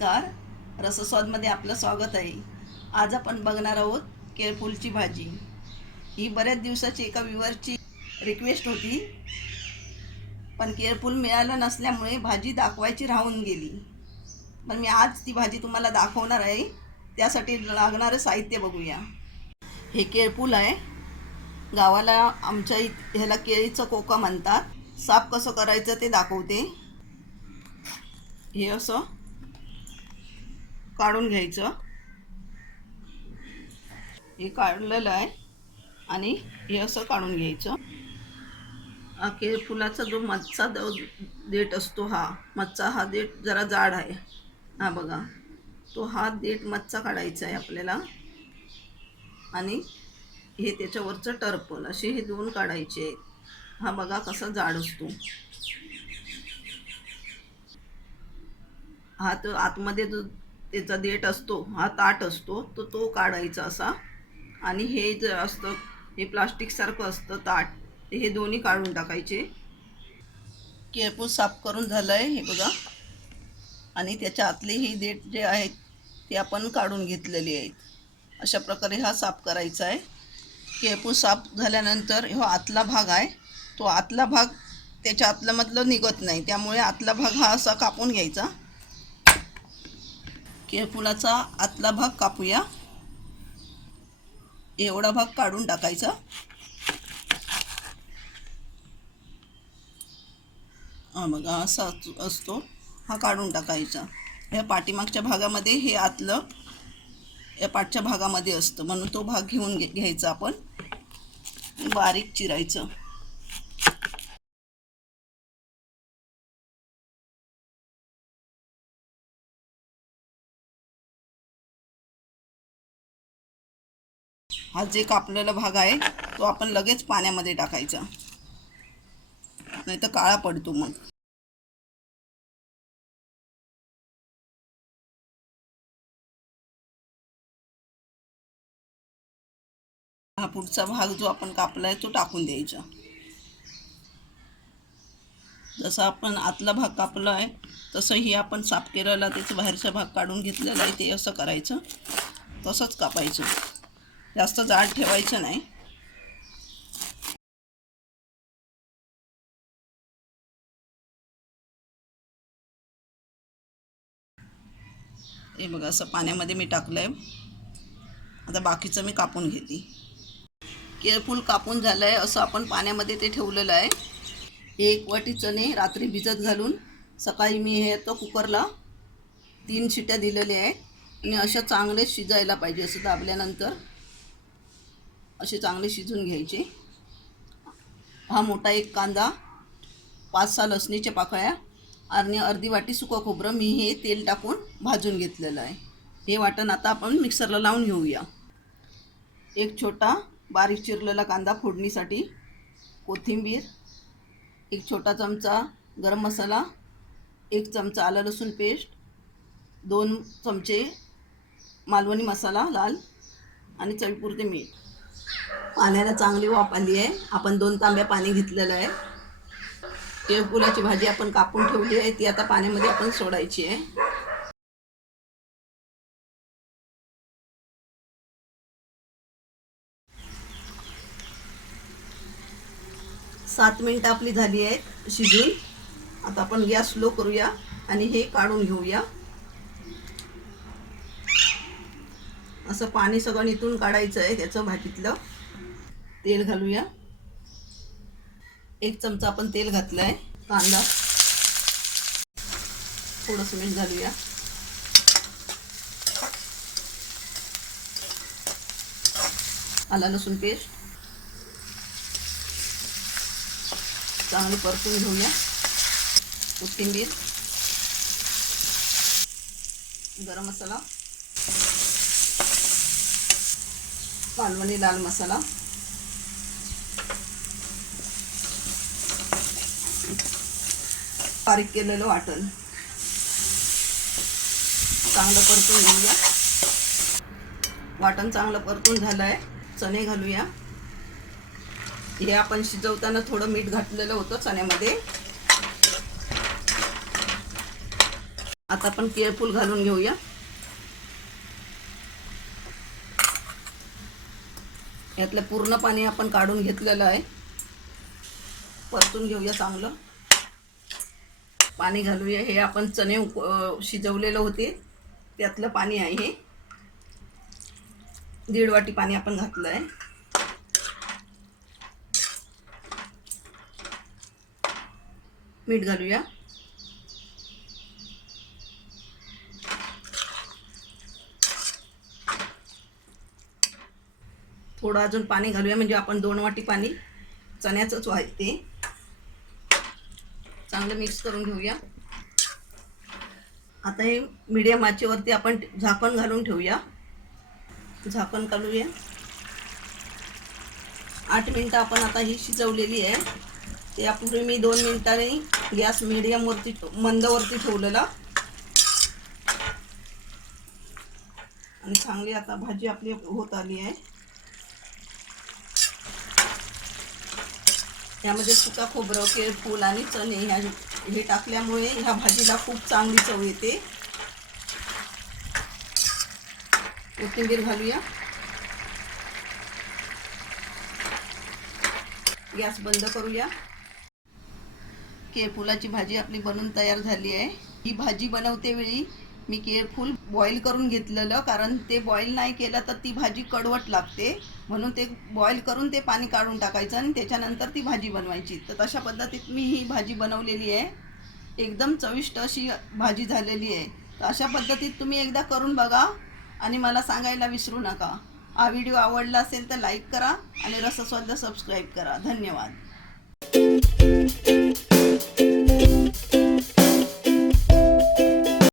नमस्कार. रसस्वादमध्ये आपलं स्वागत आहे. आज आपण बघणार आहोत केळफुलची भाजी. ही बऱ्याच दिवसाची एका व्ह्यूअरची रिक्वेस्ट होती, पण केळफूल मिळालं नसल्यामुळे भाजी दाखवायची राहून गेली. पण मी आज ती भाजी तुम्हाला दाखवणार आहे. त्यासाठी लागणारं साहित्य बघूया. हे केळफूल आहे. गावाला आमच्या ह्याला केळीचं कोका म्हणतात. साफ कसं करायचं ते दाखवते. हे असं काढून घ्यायचं. हे काढलेलं आहे आणि हे असं काढून घ्यायचं. केळफुलाचा जो मधचा देठ असतो, हा देठ जरा जाड आहे. हा बघा, हा देठ मधचा काढायचा आहे आपल्याला. आणि हे त्याच्यावरचं टर्पल, असे हे दोन काढायचे आहेत. हा बघा कसा जाड असतो. हा तो आतमध्ये जो त्याचा देठ असतो, हा ताट असतो, तो काढायचा असा. आणि हे जे असतं, हे प्लास्टिक सारखं असतं ताट, हे दोन्ही काढून टाकायचे. केळफूल साफ करून झालं आहे हे बघा. आणि त्याच्या आतले हे देठ जे आहेत ते आपण काढून घेतलेले आहेत. अशा प्रकारे हा साफ करायचा आहे. केळफूल साफ झाल्यानंतर हा आतला भाग आहे, तो आतला भाग त्याच्या आतल्यामधलं निघत नाही, त्यामुळे आतला भाग हा असा कापून घ्यायचा. केळफुलाचा आतला भाग कापूया. एवढा भाग काढून टाकायचा. हा बघा असा असतो, हा काढून टाकायचा. या पाठीमागच्या भागामध्ये हे आतलं या पाठच्या भागामध्ये असतं, म्हणून तो भाग घेऊन घ्यायचा आपण. बारीक चिरायचं. हा जे कापलेला भाग आहे तो आपण लगेच पाण्यामध्ये टाकायचा, नाही तर काळा पडतो मग. हा पुढचा भाग जो आपण कापलाय तो टाकून द्यायचा. जसं आपण आतला भाग कापला आहे तसंही आपण साफ केलेला त्याचा बाहेरचा भाग काढून घेतलेला आहे, ते असं करायचं. तसंच कापायचं, जास्त जाड ठेवायचं नाही. हे बघा असं पाण्यामध्ये मी टाकलं आहे. आता बाकीचं मी कापून घेते. केळफूल कापून झालं आहे, असं आपण पाण्यामध्ये ते ठेवलेलं आहे. एक वाटी चणे रात्री भिजत घालून सकाळी मी हे तो कुकरला 3 शिट्या दिलेल्या आहेत. आणि अशा चांगले शिजायला पाहिजे. असं दाबल्यानंतर असे चांगले शिजून घ्यायचे. हा मोठा एक कांदा, 5-6 लसणीच्या पाकळ्या आणि अर्धी वाटी सुकं खोबरं मी हे तेल टाकून भाजून घेतलेलं आहे. हे वाटण आता आपण मिक्सरला लावून घेऊया. एक छोटा बारीक चिरलेला कांदा फोडणीसाठी, कोथिंबीर, एक छोटा चमचा गरम मसाला, 1 चमचा आलं लसूण पेस्ट, 2 चमचे मालवणी मसाला लाल आणि चवीपुरते मीठ. पाण्याला चांगली वाफ आली आहे. आपण 2 तांब्या पाणी घेतलेलं आहे. केळफुलाची भाजी आपण कापून ठेवली आहे, ती आता पाण्यामध्ये आपण सोडायची आहे. 7 मिनिटं आपली झाली आहेत शिजून. आता आपण गॅस स्लो करूया आणि हे काढून घेऊया. असं पाणी सगळं निथून काढायचं आहे त्याचं. भाजीतलं तेल घालूया. 1 चमचा आपण तेल घातलं आहे. कांदा, थोडंसं मीठ घालूया. आलं लसूण पेस्ट चांगली परतून घेऊया. कोथिंबीर, गरम मसाला, मालवणी लाल मसाला, बारीक केलेलं वाटण चांगलं परतून घेऊया. वाटण चांगलं परतून झालं आहे. चणे घालूया. हे आपण शिजवताना थोडं मीठ घातलेलं होतं चण्यामध्ये. आता आपण केळफूल घालून घेऊया. यातलं पूर्ण पाणी आपण काढून घेतलेलं आहे. परतून घेऊया चांगलं. पाणी घालूया. हे आपण चणे शिजवलेलं होते त्यातलं पाणी आहे हे. 1.5 वाटी पाणी आपण घातलं आहे. मीठ घालूया. थोडं अजून पाणी घालूया, म्हणजे आपण 2 वाटी पाणी चण्याचंच आहे ते. चांगलं मिक्स करून घेऊया. आता हे मीडियम आचेवरती आपण झाकण घालून ठेवूया. झाकण घालूया. 8 मिनिटं आपण आता ही शिजवलेली आहे. त्यापूर्वी मी 2 मिनिटांनी गॅस मीडियमवरती मंदवरती ठेवलेला. आणि चांगली आता भाजी आपली होत आली आहे. यामध्ये सुका खोबरं, केळफूल आणि चणे हे टाकल्यामुळे ह्या भाजीला खूप चांगली चव येते. कोथिंबीर घालूया. गॅस बंद करूया. केळफुलाची भाजी आपली बनून तयार झाली आहे. ही भाजी बनवते वेळी मी केळफूल बॉईल करून घेतलेलं, कारण ते बॉईल नाही केलं तर ती भाजी कडवट लागते. म्हणून ते बॉईल करून ते पाणी काढून टाकायचं आणि त्याच्यानंतर ती भाजी बनवायची. तर तशा पद्धतीत मी ही भाजी बनवलेली आहे. एकदम चविष्ट अशी भाजी झालेली आहे. तर अशा पद्धतीत तुम्ही एकदा करून बघा आणि मला सांगायला विसरू नका. हा व्हिडिओ आवडला असेल तर लाईक करा आणि रसस्वादला सबस्क्राईब करा. धन्यवाद.